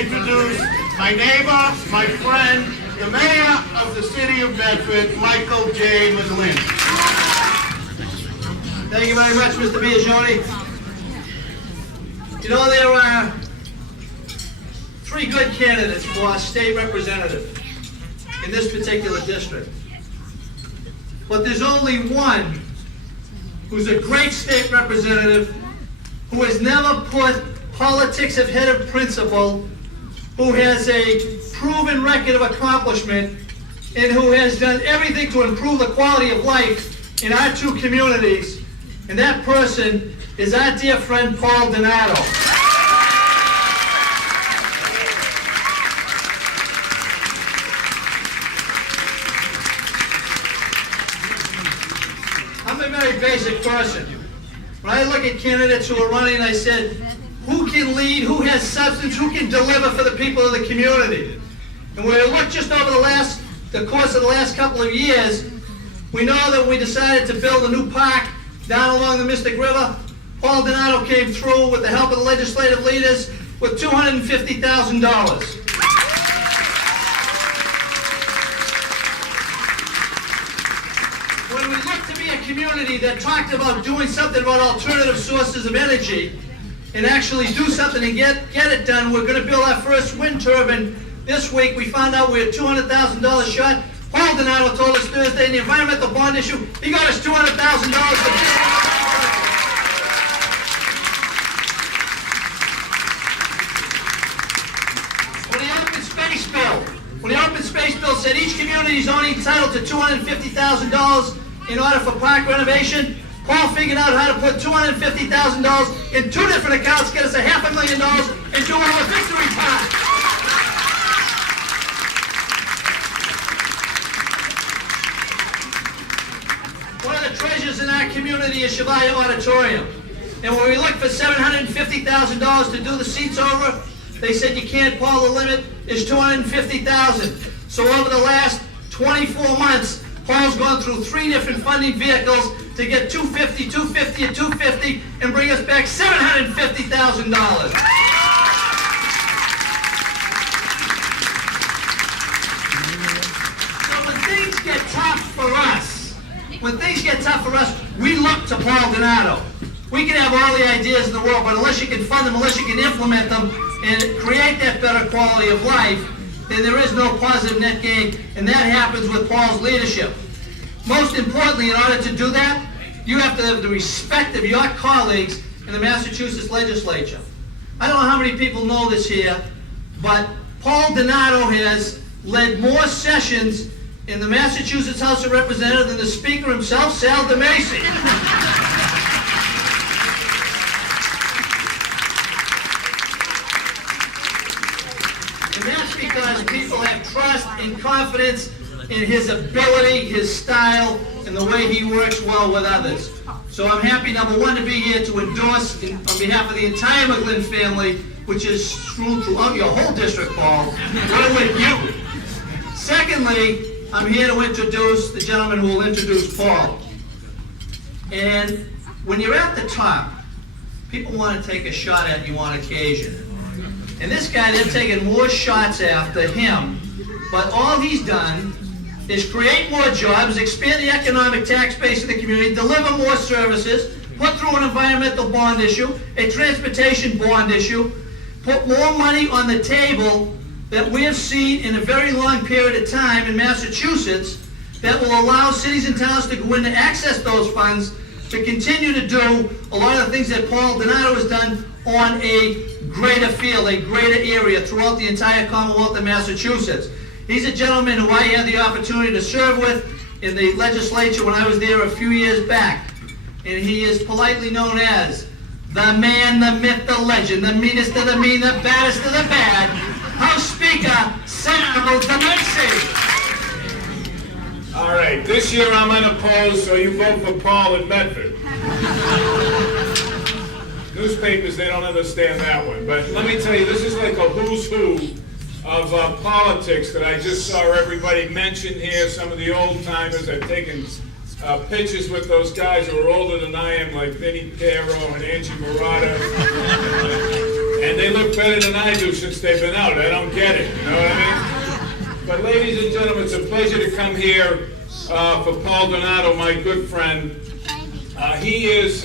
introduce my neighbor, my friend, the mayor of the city of Medford, Michael J. McGlynn. Thank you very much, Mr. Biagioni. You know, there are three good candidates for state representative in this particular district. But there's only one who's a great state representative, who has never put politics ahead of principle, who has a proven record of accomplishment, and who has done everything to improve the quality of life in our two communities. And that person is our dear friend Paul Donato. I'm a very basic person. When I look at candidates who are running, I said, who can lead, who has substance, who can deliver for the people of the community? And when I look just over the course of the last couple of years, we know that we decided to build a new park down along the Mystic River. Paul Donato came through with the help of the legislative leaders with $250,000. When we look to be a community that talked about doing something about alternative sources of energy and actually do something and get it done, we're going to build our first wind turbine this week. We found out we're $200,000 short. Paul Donato told us Thursday in the environmental bond issue, he got us $200,000 for When the open space bill said each community is only entitled to $250,000 in order for park renovation, Paul figured out how to put $250,000 in two different accounts, get us $500,000, and do our victory park. One of the treasures in our community is Chevalier Auditorium. And when we looked for $750,000 to do the seats over, they said you can't, Paul, the limit is $250,000. So over the last 24 months, Paul's gone through three different funding vehicles to get $250,000, $250,000, and $250,000 and bring us back $750,000. So when things get tough for us, we look to Paul Donato. We can have all the ideas in the world, but unless you can fund them, unless you can implement them and create that better quality of life, then there is no positive net gain, and that happens with Paul's leadership. Most importantly, in order to do that, you have to have the respect of your colleagues in the Massachusetts legislature. I don't know how many people know this here, but Paul Donato has led more sessions in the Massachusetts House of Representatives than the Speaker himself, Sal DeMacy. And that's because people have trust and confidence in his ability, his style, and the way he works well with others. So I'm happy, number one, to be here to endorse on behalf of the entire McGlynn family, which is true throughout your whole district, Paul. We're with you. Secondly, I'm here to introduce the gentleman who will introduce Paul. And when you're at the top, people want to take a shot at you on occasion. And this guy, they're taking more shots after him, but all he's done is create more jobs, expand the economic tax base of the community, deliver more services, put through an environmental bond issue, a transportation bond issue, put more money on the table that we have seen in a very long period of time in Massachusetts that will allow cities and towns to go in to access those funds to continue to do a lot of the things that Paul Donato has done on a greater field, a greater area throughout the entire Commonwealth of Massachusetts. He's a gentleman who I had the opportunity to serve with in the legislature when I was there a few years back. And he is politely known as the man, the myth, the legend, the meanest of the mean, the baddest of the bad, House Speaker, Sal DeMacy. All right, this year I'm unopposed, so you vote for Paul in Medford. Newspapers, they don't understand that one. But let me tell you, this is like a who's who of politics that I just saw everybody mention here. Some of the old timers have taken pictures with those guys who are older than I am, like Vinnie Pero and Angie Murata. And they look better than I do since they've been out. I don't get it, you know what I mean? But ladies and gentlemen, it's a pleasure to come here for Paul Donato, my good friend. He's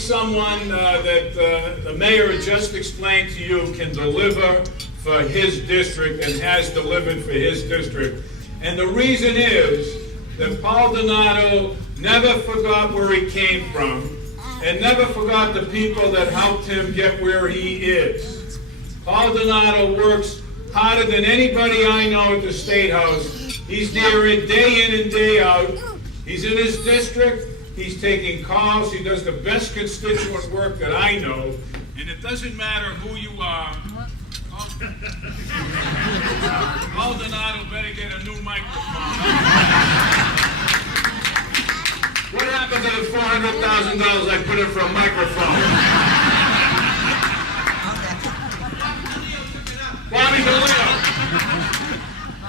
someone that the mayor just explained to you can deliver for his district and has delivered for his district. And the reason is that Paul Donato never forgot where he came from and never forgot the people that helped him get where he is. Paul Donato works harder than anybody I know at the State House. He's there day in and day out. He's in his district. He's taking calls. He does the best constituent work that I know. And it doesn't matter who you are. Paul Donato better get a new microphone. What happened to the $400,000 I put in for a microphone? Bobby DeLeo.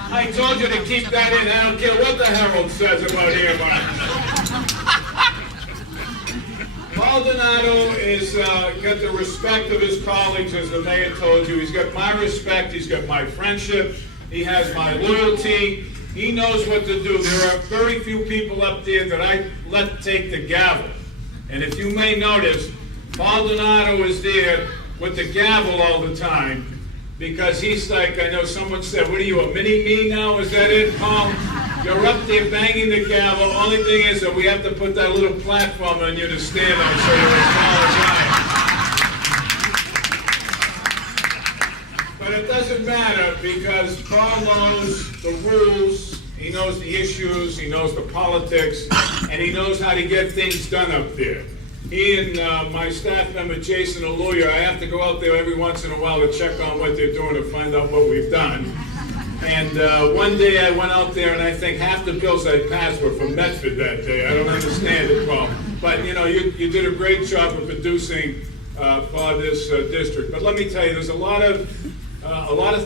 I told you to keep that in. I don't care what the Herald says about Earmark. Paul Donato is got the respect of his colleagues, as the mayor told you. He's got my respect. He's got my friendship. He has my loyalty. He knows what to do. There are very few people up there that I let take the gavel. And if you may notice, Paul Donato is there with the gavel all the time because he's like, I know someone said, what are you, a mini-me now? Is that it, Paul? You're up there banging the gavel. Only thing is that we have to put that little platform on you to stand on so you're as tall as I am. But it doesn't matter because Paul knows the rules, he knows the issues, he knows the politics, and he knows how to get things done up there. He and my staff member, Jason, a lawyer, I have to go out there every once in a while to check on what they're doing to find out what we've done. And one day I went out there and I think half the bills I passed were from Medford that day. I don't understand it, Paul. But you know, you did a great job of producing for this district. But let me tell you, there's a lot of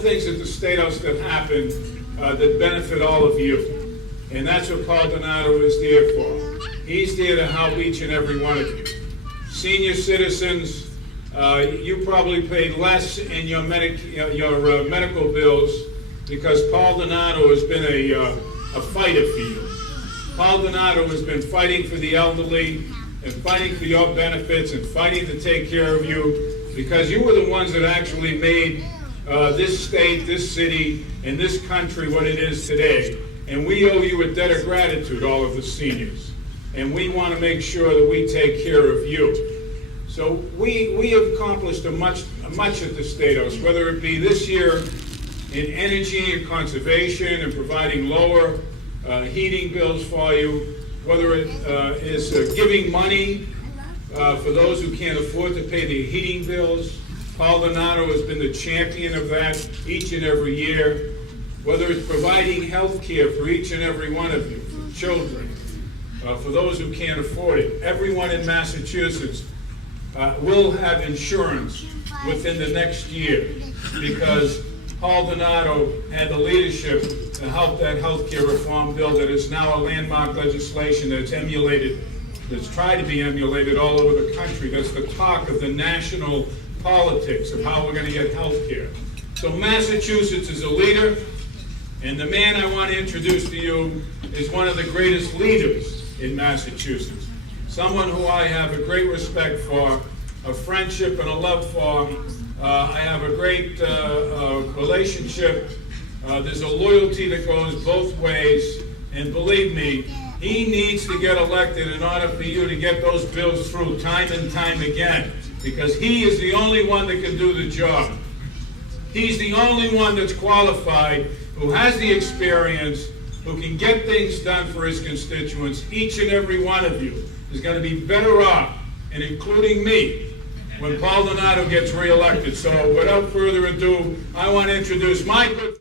things at the State House that happen that benefit all of you. And that's what Paul Donato is there for. He's there to help each and every one of you. Senior citizens, you probably pay less in your medical bills because Paul Donato has been a fighter for you. Paul Donato has been fighting for the elderly and fighting for your benefits and fighting to take care of you because you were the ones that actually made this state, this city, and this country what it is today. And we owe you a debt of gratitude, all of the seniors. And we want to make sure that we take care of you. So we have accomplished much at the State House, whether it be this year in energy and conservation and providing lower heating bills for you, whether it is giving money for those who can't afford to pay the heating bills. Paul Donato has been the champion of that each and every year, whether it's providing health care for each and every one of you, for children, for those who can't afford it. Everyone in Massachusetts will have insurance within the next year because Paul Donato had the leadership to help that health care reform bill that is now a landmark legislation that's emulated, that's tried to be emulated all over the country. That's the talk of the national politics of how we're going to get health care. So Massachusetts is a leader, and the man I want to introduce to you is one of the greatest leaders in Massachusetts. Someone who I have a great respect for, a friendship and a love for. I have a great relationship. There's a loyalty that goes both ways. And believe me, he needs to get elected in order for you to get those bills through time and time again. Because he is the only one that can do the job. He's the only one that's qualified, who has the experience, who can get things done for his constituents. Each and every one of you is going to be better off, and including me, when Paul Donato gets reelected. So without further ado, I want to introduce my good